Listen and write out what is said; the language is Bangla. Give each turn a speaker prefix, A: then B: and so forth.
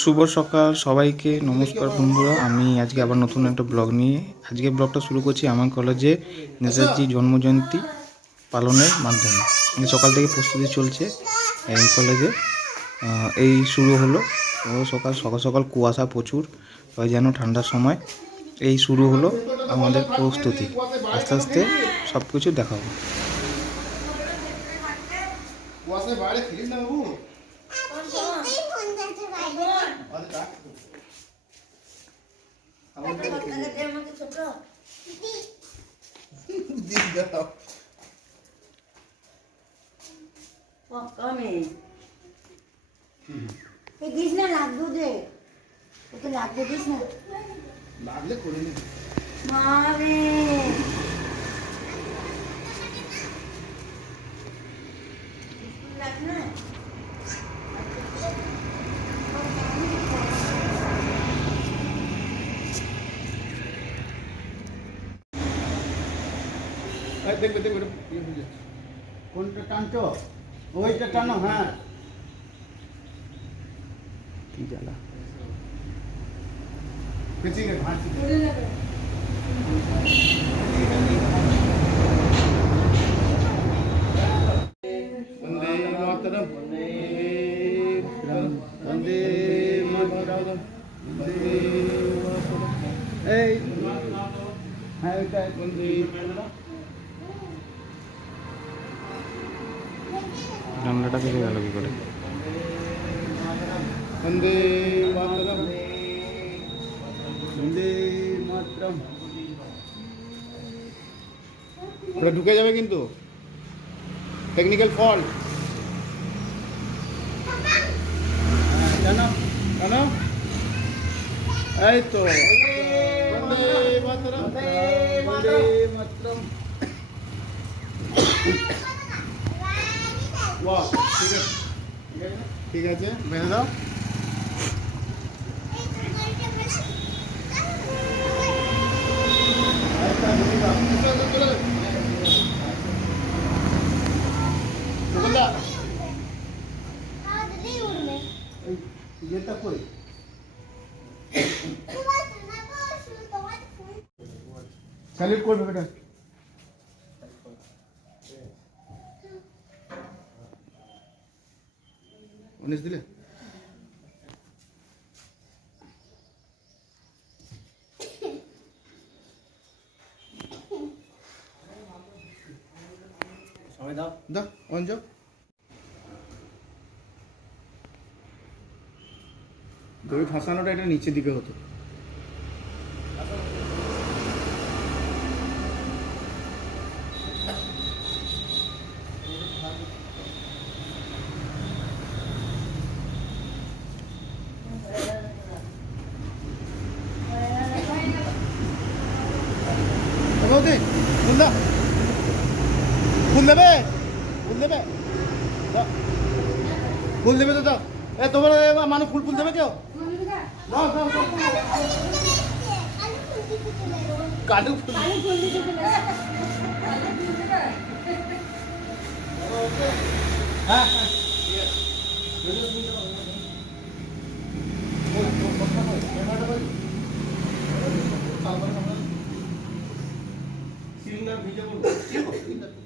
A: শুভ সকাল, সবাইকে নমস্কার বন্ধুরা। আমি আজকে আবার নতুন একটা ব্লগ নিয়ে। আজকে ব্লগটা শুরু করছি আমার কলেজে নেতাজি জন্মজয়ন্তী পালনের মাধ্যমে। সকাল থেকে প্রস্তুতি চলছে এই কলেজে। এই শুরু হলো। সকাল সকাল সকাল কুয়াশা প্রচুর। হয় যেন ঠান্ডার সময়। এই শুরু হলো আমাদের প্রস্তুতি। আস্তে আস্তে সব কিছু দেখাবো
B: না
C: খেলতেই মন যাচ্ছে বাইরে
B: আরে ডাক তো। দিস দাও
C: এই দিস না লাড্ডু দে ওকে লাড্ডু দিস না
B: লাগলে করে নি
C: মারে
B: এই দেখবে দেখবে ইয়ে। কোনটা টানছো? ওইটা টানো হ্যাঁ।
A: কি জ্বালা।
B: পেঁচিয়ে গেছে ভাঁড়ছি বন্দে মাতরম বন্দে মাতরম। বন্দে মাতরম। বন্দে মাতরম। এই। হ্যাঁ ওইটা বন্দে
A: ঠান্ডাটা কেটে গেল কি করে?
B: বন্দে মাতরম। ওটা ঢুকে যাবে কিন্তু। টেকনিক্যাল ফল্ট জানো জানো এই তো। বন্দে মাতরম। বন্দে বাহ ঠিক আছে? ঠিক আছে বেঁধে দাও। ইয়েটা কই? স্যালিউট করবে বেটা উনিশ দিলে?
D: সবাই দাও।
B: দা অঞ্জ দড়ি ফাঁসানোটা এটা নিচের দিকে হতো। বৌদি ফুল দাও ফুল দেবে ফুল দেবে। ফুল দেবে তো দাও এ তোমার এ মানুষ ফুল ফুল দেবে কেউ কালু ফুল হ্যাঁ হ্যাঁ ভিজে বলবো